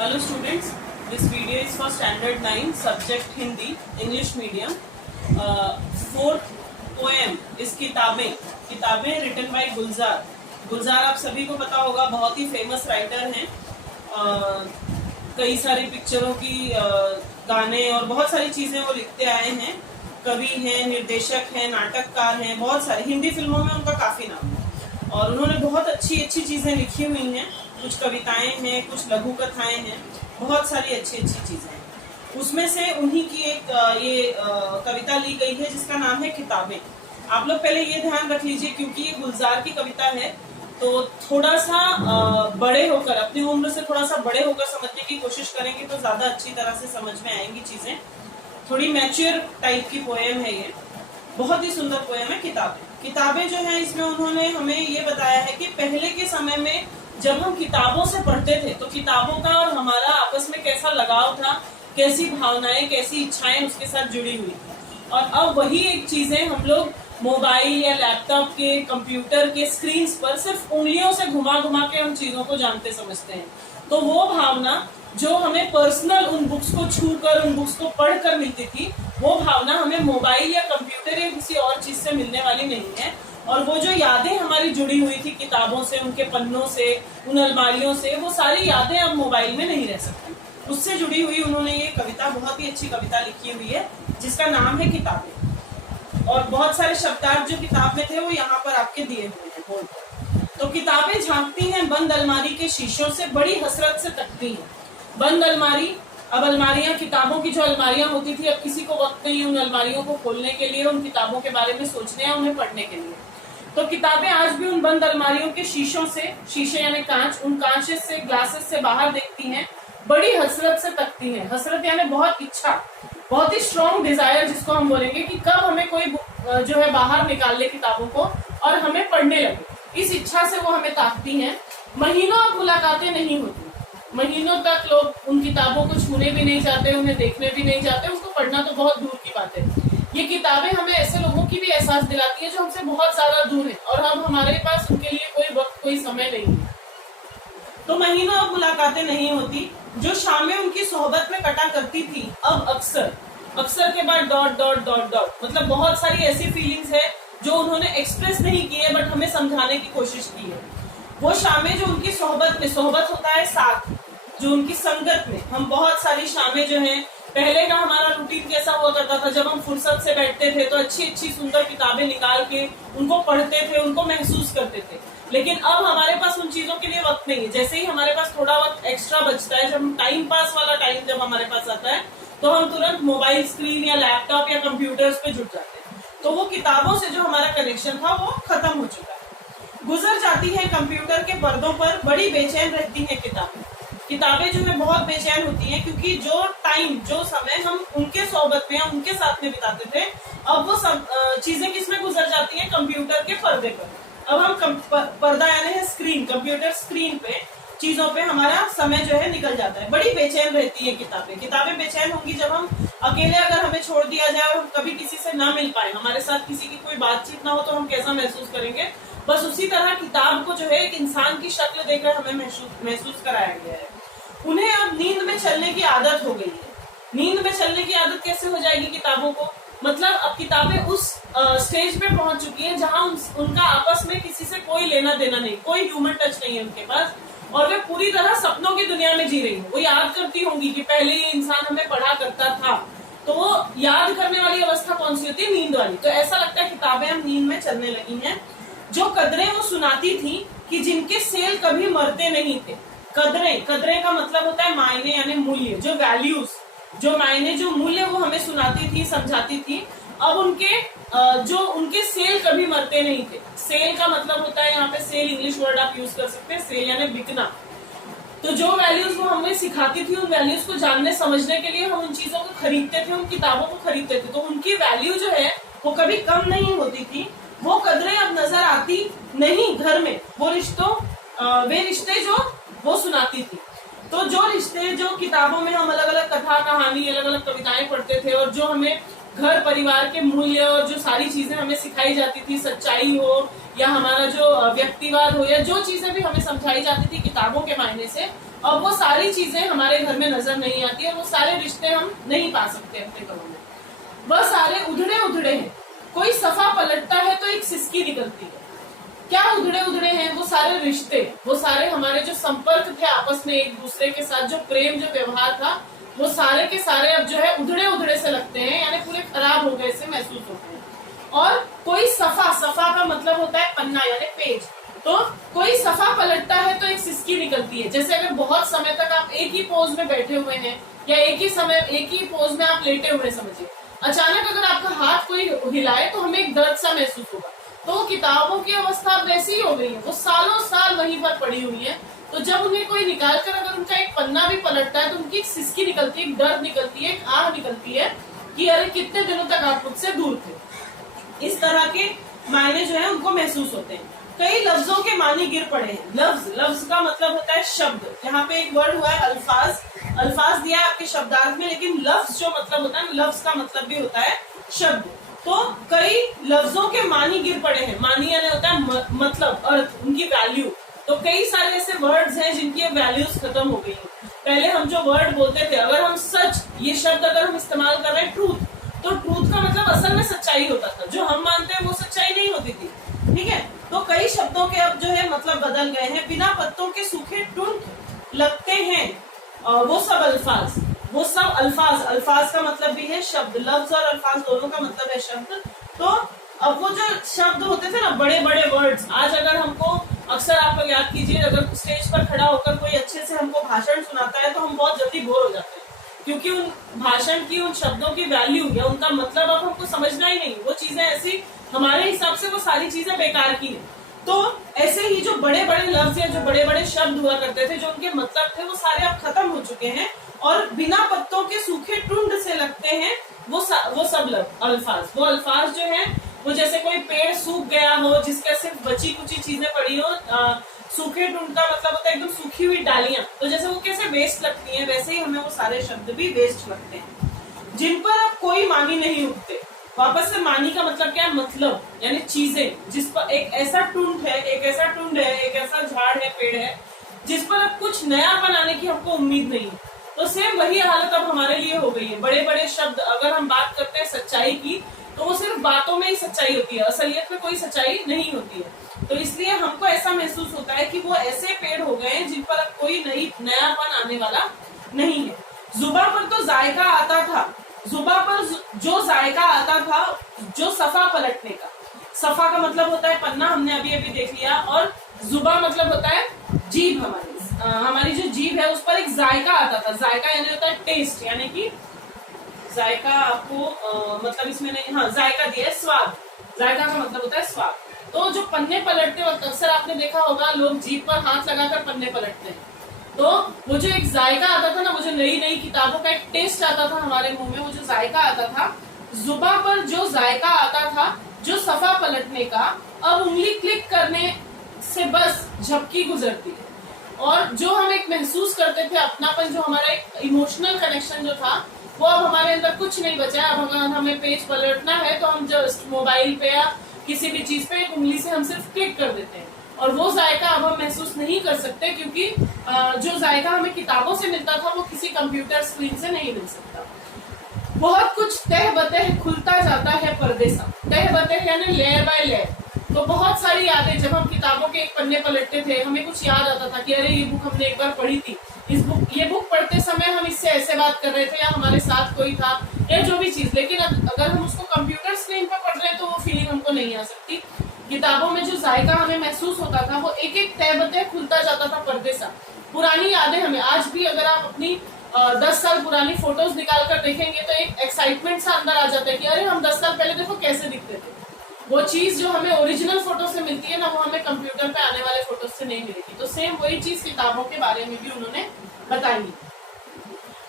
Hello students, this video is for standard 9 subject Hindi English medium. Fourth poem is किताबें written by गुलजार आप सभी को पता होगा, बहुत ही फेमस राइटर हैं। कई सारी पिक्चरों की गाने और बहुत सारी चीजें वो लिखते आए हैं। कवि हैं, निर्देशक हैं, नाटककार हैं, बहुत सारी हिंदी फिल्मों में उनका काफी नाम है और उन्होंने बहुत अच्छी अच्छी चीजें लिखी हुई हैं। कुछ कविताएं हैं, कुछ लघु कथाएं हैं, बहुत सारी अच्छी अच्छी चीजें हैं। उसमें से उन्हीं की एक ये कविता ली गई है जिसका नाम है किताबें। आप लोग पहले ये ध्यान रख लीजिए, क्योंकि ये गुलजार की कविता है, तो थोड़ा सा बड़े होकर, अपनी उम्र से थोड़ा सा बड़े होकर समझने की कोशिश करेंगे तो ज्यादा अच्छी तरह से समझ में आएंगी चीजें। थोड़ी मैच्योर टाइप की पोएम है ये, बहुत ही सुंदर पोएम है किताबें जो है, इसमें उन्होंने हमें ये बताया है कि पहले के समय में जब हम किताबों से पढ़ते थे तो किताबों का और हमारा आपस में कैसा लगाव था, कैसी भावनाएं, कैसी इच्छाएं उसके साथ जुड़ी हुई थी। और अब वही एक चीजें हम लोग मोबाइल या लैपटॉप के, कंप्यूटर के स्क्रीन पर सिर्फ उंगलियों से घुमा घुमा के हम चीजों को जानते समझते हैं। तो वो भावना जो हमें पर्सनल उन बुक्स को छू कर, उन बुक्स को पढ़ कर मिलती थी, वो भावना हमें मोबाइल या कंप्यूटर या किसी और चीज से मिलने वाली नहीं है। और वो जो यादें हमारी जुड़ी हुई थी किताबों से, उनके पन्नों से, उन अलमारियों से, वो सारी यादें अब मोबाइल में नहीं रह सकती। उससे जुड़ी हुई उन्होंने ये कविता, बहुत ही अच्छी कविता लिखी हुई है जिसका नाम है किताबें। और बहुत सारे शब्दार्थ जो किताब में थे वो यहाँ पर आपके दिए हुए हैं बोर्ड पर। तो किताबें झांकती हैं बंद अलमारी के शीशों से, बड़ी हसरत से तकती हैं। बंद अलमारी, अब अलमारियां, किताबों की जो अलमारियां होती थी, अब किसी को वक्त नहीं उन अलमारियों को खोलने के लिए, उन किताबों के बारे में सोचने या उन्हें पढ़ने के लिए। तो किताबें आज भी उन बंद अलमारियों के शीशों से, शीशे यानी कांच, उन कांचेस से, ग्लासेस से बाहर देखती हैं, बड़ी हसरत से तकती हैं। हसरत यानी बहुत इच्छा, बहुत ही स्ट्रॉन्ग डिजायर जिसको हम बोलेंगे, कि कब हमें कोई जो है बाहर निकाल ले किताबों को और हमें पढ़ने लगे। इस इच्छा से वो हमें ताकती हैं। महीनों अब मुलाकातें नहीं होती, महीनों तक लोग उन किताबों को छूने भी नहीं चाहते, उन्हें देखने भी नहीं चाहते, उसको पढ़ना तो बहुत दूर की बात है। ये किताबें हमें ऐसे लोगों की भी एहसास दिलाती है जो हमसे बहुत ज्यादा दूर है और हम, हमारे पास उनके लिए कोई वक्त, कोई समय नहीं है। तो महीनों अब मुलाकातें नहीं होती, जो शामें उनकी सोहबत में कटा करती थी, अब अक्सर के बाद डॉट डॉट डॉट डॉट, मतलब बहुत सारी ऐसी फीलिंग्स है जो उन्होंने एक्सप्रेस नहीं की है बट हमें समझाने की कोशिश की है। वो शामें जो उनकी सोहबत में, सोहबत होता है साथ, जो उनकी संगत में, हम बहुत सारी शामें जो हैं, पहले का हमारा रूटीन कैसा हुआ करता था, जब हम फुर्सत से बैठते थे तो अच्छी अच्छी सुंदर किताबें निकाल के उनको पढ़ते थे, उनको महसूस करते थे। लेकिन अब हमारे पास उन चीजों के लिए वक्त नहीं है। जैसे ही हमारे पास थोड़ा वक्त एक्स्ट्रा बचता है, जब टाइम पास वाला टाइम जब हमारे पास आता है, तो हम तुरंत मोबाइल स्क्रीन या लैपटॉप या कंप्यूटर्स पे जुट जाते हैं। तो वो किताबों से जो हमारा कनेक्शन था वो खत्म हो चुका है। गुजर जाती है कंप्यूटर के पर्दों पर, बड़ी बेचैन रहती है किताबें जो है बहुत बेचैन होती हैं, क्योंकि जो टाइम, जो समय हम उनके सोहबत में या उनके साथ में बिताते थे, अब वो सब चीजें किसमें गुजर जाती हैं, कंप्यूटर के पर्दे पर। अब हम पर्दा यानी है स्क्रीन, कंप्यूटर स्क्रीन पे चीजों पे हमारा समय जो है निकल जाता है। बड़ी बेचैन रहती है किताबें बेचैन होंगी जब हम अकेले, अगर हमें छोड़ दिया जाए और हम कभी किसी से ना मिल पाए, हमारे साथ किसी की कोई बातचीत ना हो, तो हम कैसा महसूस करेंगे। बस उसी तरह किताब को जो है एक इंसान की शक्ल देकर हमें महसूस कराया गया है। उन्हें अब नींद में चलने की आदत हो गई है। नींद में चलने की आदत कैसे हो जाएगी किताबों को, मतलब अब किताबें उस स्टेज पे पहुंच चुकी हैं जहां उनका आपस में किसी से कोई लेना देना नहीं, कोई ह्यूमन टच नहीं है उनके पास, और वे पूरी तरह सपनों की दुनिया में जी रही है। वो याद करती होंगी कि पहले ये इंसान हमें पढ़ा करता था, तो वो याद करने वाली अवस्था कौन सी होती है, नींद वाली। तो ऐसा लगता है किताबें हम नींद में चलने लगी हैं। जो कदरें वो सुनाती थी कि जिनके सेल कभी मरते नहीं थे। कदरें का मतलब होता है मायने यानी मूल्य, जो वैल्यूज, जो मायने, जो मूल्य वो हमें सुनाती थी, समझाती थी। अब उनके सेल कभी मरते नहीं थे। सेल का मतलब होता है, यहाँ पे सेल इंग्लिश वर्ड आप यूज कर सकते हैं, सेल यानी बिकना। तो जो वैल्यूज वो हमें सिखाती थी, उन वैल्यूज को जानने समझने के लिए हम उन चीजों को खरीदते थे, उन किताबों को खरीदते थे। तो उनकी वैल्यू जो है वो कभी कम नहीं होती थी। वो कदरें अब नजर आती नहीं घर में, वो वे रिश्ते जो वो सुनाती थी। तो जो रिश्ते, जो किताबों में हम अलग अलग कथा, कहानी, अलग अलग कविताएं पढ़ते थे, और जो हमें घर परिवार के मूल्य और जो सारी चीजें हमें सिखाई जाती थी, सच्चाई हो या हमारा जो व्यक्तिवाद हो या जो चीजें भी हमें समझाई जाती थी किताबों के मायने से, अब वो सारी चीजें हमारे घर में नजर नहीं आती है, वो सारे रिश्ते हम नहीं पा सकते अपने घरों में। वह सारे उधड़े उधड़े हैं, कोई सफा पलटता है तो एक सिसकी निकलती है। क्या उधड़े उधड़े हैं? वो सारे रिश्ते, वो सारे हमारे जो संपर्क थे आपस में एक दूसरे के साथ, जो प्रेम, जो व्यवहार था, वो सारे के सारे अब जो है उधड़े उधड़े से लगते हैं, यानी पूरे खराब हो गए से महसूस होते हैं। और कोई सफा, सफा का मतलब होता है पन्ना यानी पेज, तो कोई सफा पलटता है तो एक सिसकी निकलती है। जैसे अगर बहुत समय तक आप एक ही पोज में बैठे हुए हैं या एक ही पोज में आप लेटे हुए समझिए, अचानक अगर आपका हाथ कोई हिलाए तो हमें एक दर्द सा महसूस होगा। तो किताबों की अवस्था वैसी ही हो गई है, वो सालों साल वहीं पर पड़ी हुई है। तो जब उन्हें कोई निकाल कर अगर उनका एक पन्ना भी पलटता है तो उनकी एक सिसकी निकलती है, एक दर्द निकलती है, एक आह निकलती है कि अरे कितने दिनों तक आप मुझसे दूर थे। इस तरह के मायने जो है उनको महसूस होते हैं। कई लफ्जों के मानी गिर पड़े हैं। लफ्ज का मतलब होता है शब्द। यहाँ पे एक वर्ड हुआ है अल्फाज दिया है आपके शब्दार्थ में, लेकिन लफ्ज जो मतलब होता है, लफ्ज का मतलब भी होता है शब्द। तो कई लफ्जों के मानी गिर पड़े हैं। मानी यानी होता है मतलब, अर्थ, उनकी वैल्यू। तो कई सारे ऐसे वर्ड्स हैं जिनकी वैल्यूज खत्म हो गई हैं। पहले हम जो वर्ड बोलते थे, अगर हम सच, ये शब्द अगर हम इस्तेमाल कर रहे हैं ट्रूथ, तो ट्रूथ का मतलब असल में सच्चाई होता था। जो हम मानते हैं वो सच्चाई नहीं होती थी, ठीक है। तो कई शब्दों के अब जो है मतलब बदल गए हैं। बिना पत्तों के सूखे टुंट लगते हैं, वो सब अल्फाज, अल्फाज का मतलब भी है शब्द। लफ्ज और अल्फाज दोनों का मतलब है शब्द। तो अब वो जो शब्द होते थे ना, बड़े बड़े वर्ड्स, आज अगर हमको, अक्सर आप लोग याद कीजिए, अगर स्टेज पर खड़ा होकर कोई अच्छे से हमको भाषण सुनाता है तो हम बहुत जल्दी बोर हो जाते हैं, क्योंकि उन भाषण की, उन शब्दों की वैल्यू या उनका मतलब अब हमको समझना ही नहीं। वो चीजें ऐसी, हमारे हिसाब से वो सारी चीजें बेकार की हैं। तो ऐसे ही जो बड़े बड़े लफ्ज या जो बड़े बड़े शब्द हुआ करते थे, जो उनके मतलब थे, वो सारे अब खत्म हो चुके हैं। और बिना पत्तों के सूखे टुंड से लगते हैं वो सब अल्फाज। वो अल्फाज जो है, वो जैसे कोई पेड़ सूख गया हो, जिसके सिर्फ बची कुची चीजें पड़ी हो। सूखे टुंड का मतलब होता है एकदम सूखी हुई डालियां। तो जैसे वो कैसे वेस्ट लगती हैं, वैसे ही हमें वो सारे शब्द भी वेस्ट लगते हैं, जिन पर अब कोई मानी नहीं उठते। वापस से मानी का मतलब क्या है? मतलब, यानी चीजें जिस पर एक ऐसा टुंड है, एक ऐसा झाड़ है, पेड़ है, जिस पर अब कुछ नया बनाने की हमको उम्मीद नहीं है। तो सेम वही हालत अब हमारे लिए हो गई है। बड़े बड़े शब्द, अगर हम बात करते हैं सच्चाई की, तो वो सिर्फ बातों में ही सच्चाई होती है, असलियत में कोई सच्चाई नहीं होती है। तो इसलिए हमको ऐसा महसूस होता है कि वो ऐसे पेड़ हो गए हैं जिन पर अब कोई नयापन आने वाला नहीं है। जुबा पर तो जायका आता था, जुबा पर जो जायका आता था, जो सफा पलटने का। सफा का मतलब होता है पन्ना, हमने अभी अभी देख लिया। और जुबा मतलब होता है जीभ, हमारी जो जीभ है उस पर एक जायका आता था। जायका यानी होता है टेस्ट, यानी कि जायका आपको मतलब इसमें नहीं, हाँ जायका दिया है, स्वाद। जायका का मतलब होता है स्वाद। तो जो पन्ने पलटते वक्त अक्सर आपने देखा होगा, लोग जीभ पर हाथ लगाकर पन्ने पलटते हैं। तो वो जो एक जायका आता था ना, वो जो नई नई किताबों का एक टेस्ट आता था हमारे मुंह में, वो जो जायका आता था, जुबा पर जो जायका आता था, जो सफा पलटने का, अब उंगली क्लिक करने से बस झपकी गुजरती है। और जो हम एक महसूस करते थे अपनापन, जो हमारा एक इमोशनल कनेक्शन जो था, वो अब हमारे अंदर कुछ नहीं बचा है। अब अगर हमें पेज पलटना है तो हम जस्ट मोबाइल पे या किसी भी चीज पे एक उंगली से हम सिर्फ क्लिक कर देते हैं, और वो जायका अब हम महसूस नहीं कर सकते, क्योंकि जो जायका हमें किताबों से मिलता था वो किसी कंप्यूटर स्क्रीन से नहीं मिल सकता। बहुत कुछ तह बतह खुलता जाता है पर्देसा। तह बतह यानी लेयर बाय लेयर। तो बहुत सारी यादें, जब हम किताबों के एक पन्ने पलटते थे, हमें कुछ याद आता था कि अरे ये बुक हमने एक बार पढ़ी थी, ये बुक पढ़ते समय हम इससे ऐसे बात कर रहे थे, या हमारे साथ कोई था, या जो भी चीज। लेकिन अगर हम उसको कंप्यूटर स्क्रीन पर पढ़ रहे हैं तो वो फीलिंग हमको नहीं आ सकती। किताबों में जो जायका हमें महसूस होता था, वो एक एक तह बतह खुलता जाता था पर्देसा। पुरानी यादें हमें आज भी, अगर आप अपनी 10 साल पुरानी फोटोज निकाल कर देखेंगे तो एक एक्साइटमेंट सा अंदर आ जाता है कि अरे हम 10 साल पहले देखो कैसे दिखते थे। वो चीज जो हमें ओरिजिनल फोटो से मिलती है ना, वो हमें कंप्यूटर पे आने वाले फोटो से नहीं मिलेगी। तो सेम वही चीज किताबों के बारे में भी उन्होंने बताई।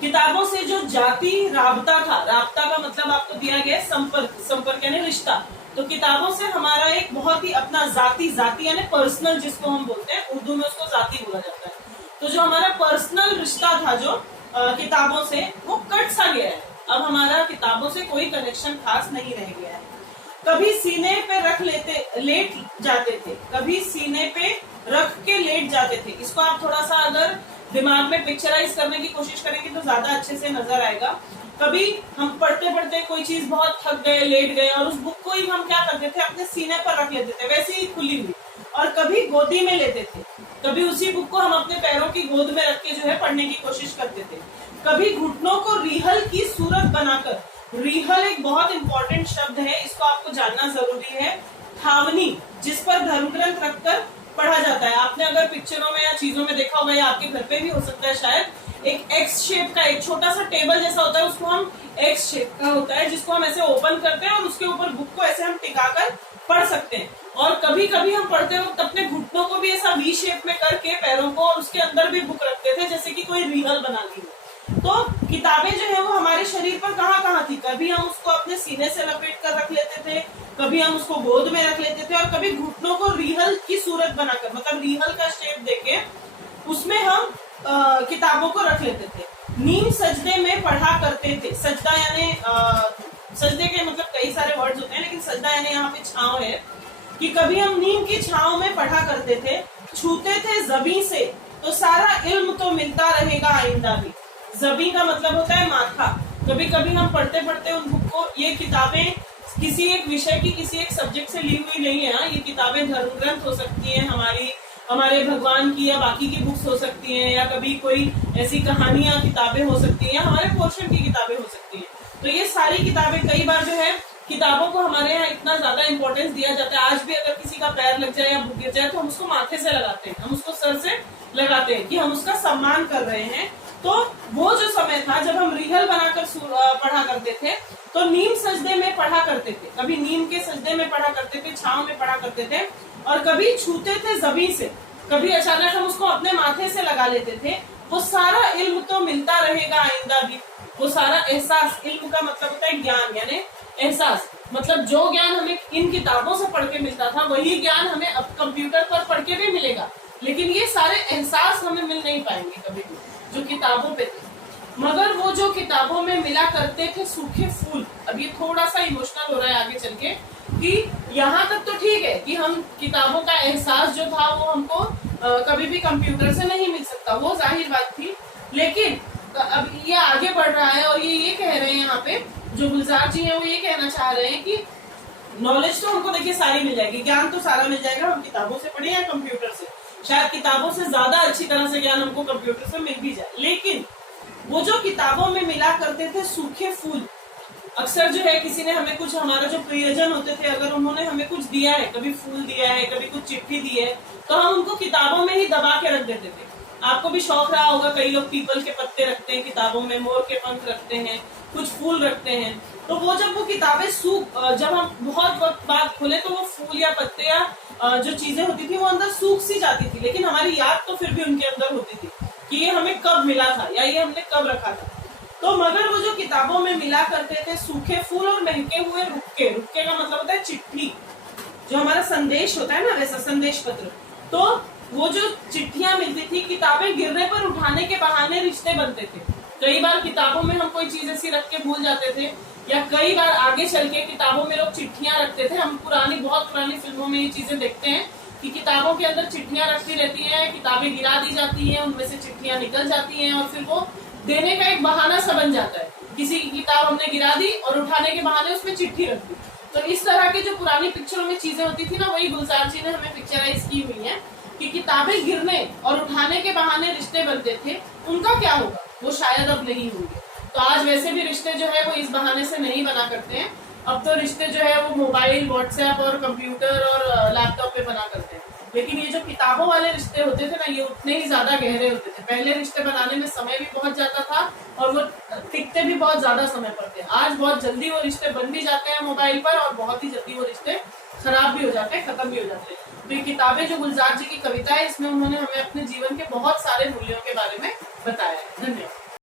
किताबों से जो जाति राबता था, राबता का मतलब आपको दिया गया संपर्क, संपर्क यानी रिश्ता। तो किताबों से हमारा एक बहुत ही अपना जाति यानी पर्सनल, जिसको हम बोलते हैं, उर्दू में उसको जाति बोला जाता है। तो जो हमारा पर्सनल रिश्ता था जो किताबों से, वो कट सा गया है। अब हमारा किताबों से कोई कनेक्शन खास नहीं रह गया है। कभी सीने पे लेट जाते थे, कभी सीने पे रख के लेट जाते थे। इसको आप थोड़ा सा अगर दिमाग में पिक्चराइज करने की कोशिश करेंगे तो ज्यादा अच्छे से नजर आएगा। कभी हम पढ़ते पढ़ते कोई चीज बहुत थक गए, लेट गए और उस बुक को ही हम क्या करते थे, अपने सीने पर रख लेते थे वैसे ही खुली हुई, और कभी गोदी में लेते थे, कभी उसी बुक को हम अपने पैरों की गोद में रख के जो है पढ़ने की कोशिश करते थे। कभी घुटनों को रिहल की सूरत बनाकर, रिहल एक बहुत इंपॉर्टेंट शब्द है, इसको आपको जानना जरूरी है। छावनी, जिस पर धर्म ग्रंथ रखकर पढ़ा जाता है। आपने अगर पिक्चरों में या चीजों में देखा होगा या आपके घर पे भी हो सकता है शायद, एक एक्स शेप का एक छोटा सा टेबल जैसा होता है, उसको हम एक्स शेप का होता है, जिसको हम ऐसे ओपन करते हैं और उसके ऊपर बुक को ऐसे हम टिकाकर पढ़ सकते हैं। और कभी कभी हम पढ़ते वक्त अपने घुटनों को भी ऐसा वी शेप में करके पैरों को, और उसके अंदर भी बुक रखते थे जैसे कि कोई रिहल बना ली हो। तो किताबें जो है वो हमारे शरीर पर कहाँ कहाँ थी, कभी हम उसको अपने सीने से लपेट कर रख लेते थे, कभी हम उसको गोद में रख लेते थे, और कभी घुटनों को रिहल की सूरत बनाकर, मतलब रिहल का शेप देके उसमें हम किताबों को रख लेते थे। नीम सजदे में पढ़ा करते थे। सजदा यानी सजदे के मतलब कई सारे वर्ड्स होते हैं, लेकिन सजदा यानी यहाँ पे छांव है, कि कभी हम नीम की छांव में पढ़ा करते थे। छूते थे जबी से तो सारा इल्म तो मिलता रहेगा आइंदा भी। जबी का मतलब होता है माथा। कभी कभी हम पढ़ते पढ़ते उन बुक को, ये किताबें किसी एक विषय की, किसी एक सब्जेक्ट से ली हुई नहीं है। ये किताबें धर्म ग्रंथ हो सकती हैं, हमारे भगवान की या बाकी की बुक्स हो सकती हैं, या कभी कोई ऐसी कहानियां किताबें हो सकती हैं, या हमारे पोर्शन की किताबें हो सकती हैं। तो ये सारी किताबें, कई बार जो है किताबों को हमारे यहाँ इतना ज्यादा इंपॉर्टेंस दिया जाता है। आज भी अगर किसी का पैर लग जाए या बुक गिर जाए तो हम उसको माथे से लगाते हैं, हम उसको सर से लगाते हैं कि हम उसका सम्मान कर रहे हैं। तो वो जो समय था जब हम रिहल बनाकर पढ़ा करते थे, तो नीम सजदे में पढ़ा करते थे। कभी नीम के सजदे में पढ़ा करते थे, छांव में पढ़ा करते थे, और कभी छूते थे जबी से, कभी अचानक हम उसको अपने माथे से लगा लेते थे। वो सारा इल्म तो मिलता रहेगा आइंदा भी। वो सारा एहसास, इल्म का मतलब होता है ज्ञान, यानी एहसास, मतलब जो ज्ञान हमें इन किताबों से पढ़ के मिलता था वही ज्ञान हमें अब कंप्यूटर पर पढ़ के भी मिलेगा, लेकिन ये सारे एहसास हमें मिल नहीं पाएंगे कभी भी जो किताबों पे थे। मगर वो जो किताबों में मिला करते थे सूखे फूल। अब ये थोड़ा सा इमोशनल हो रहा है आगे चल के, कि यहाँ तक तो ठीक है कि हम किताबों का एहसास जो था वो हमको कभी भी कंप्यूटर से नहीं मिल सकता, वो जाहिर बात थी। लेकिन अब ये आगे बढ़ रहा है और ये कह रहे हैं यहाँ पे जो गुलजार जी हैं, वो ये कहना चाह रहे हैं कि नॉलेज तो हमको देखिए सारी मिल जाएगी, ज्ञान तो सारा मिल जाएगा, हम किताबों से पढ़े या कंप्यूटर से। शायद किताबों से ज्यादा अच्छी तरह से ज्ञान हमको कंप्यूटर से मिल भी जाए, लेकिन वो जो किताबों में मिला करते थे सूखे फूल, अक्सर जो है किसी ने हमें कुछ, हमारा जो प्रियजन होते थे, अगर उन्होंने हमें कुछ दिया है, कभी फूल दिया है, कभी कुछ चिट्ठी दी है, तो हम उनको किताबों में ही दबा के रख देते थे। आपको भी शौक रहा होगा, कई लोग पीपल के पत्ते रखते हैं किताबों में, मोर के पंख रखते हैं, कुछ फूल रखते हैं। तो वो जब वो किताबें जब हम बहुत वक्त बाद खोले तो वो फूल या पत्ते या जो चीजें होती थी वो अंदर सूख सी जाती थी, लेकिन हमारी याद तो फिर भी उनके अंदर होती थी कि ये हमें कब मिला था या ये हमने कब रखा था। तो मगर वो जो किताबों में मिला करते थे सूखे फूल और महके हुए रुक्के, रुक्के का मतलब होता है चिट्ठी, जो हमारा संदेश होता है ना, वैसा संदेश पत्र। तो वो जो चिट्ठियां मिलती थी, किताबें गिरने पर उठाने के बहाने रिश्ते बनते थे। कई बार किताबों में हम कोई चीज ऐसी रख के भूल जाते थे, या कई बार आगे चल के किताबों में लोग चिट्ठियां रखते थे। हम बहुत पुरानी फिल्मों में ये चीजें देखते हैं कि किताबों के अंदर चिट्ठियां रखती रहती हैं, किताबें गिरा दी जाती हैं, उनमें से चिट्ठियां निकल जाती हैं और फिर वो देने का एक बहाना सा बन जाता है। किसी की किताब हमने गिरा दी और उठाने के बहाने उसमें चिट्ठी रख दी। तो इस तरह के जो पुरानी पिक्चरों में चीजें होती थी ना, वही गुलजार जी ने हमें पिक्चराइज की हुई है कि किताबें गिरने और उठाने के बहाने रिश्ते बनते थे, उनका क्या होगा, वो शायद अब नहीं होंगे। तो आज वैसे भी रिश्ते जो है वो इस बहाने से नहीं बना करते हैं। अब तो रिश्ते जो है वो मोबाइल, व्हाट्सएप और कंप्यूटर और लैपटॉप पे बना करते हैं। लेकिन ये जो किताबों वाले रिश्ते होते थे ना, ये उतने ही ज्यादा गहरे होते थे। पहले रिश्ते बनाने में समय भी बहुत ज्यादा था और वो टिकते भी बहुत ज्यादा समय पर थे। आज बहुत जल्दी वो रिश्ते बन भी जाते हैं मोबाइल पर, और बहुत ही जल्दी वो रिश्ते खराब भी हो जाते हैं, खत्म भी हो जाते हैं। तो ये किताबें जो गुलजार जी की कविता है, इसमें उन्होंने हमें अपने जीवन के बहुत सारे मूल्यों के बारे में बताया है। धन्यवाद।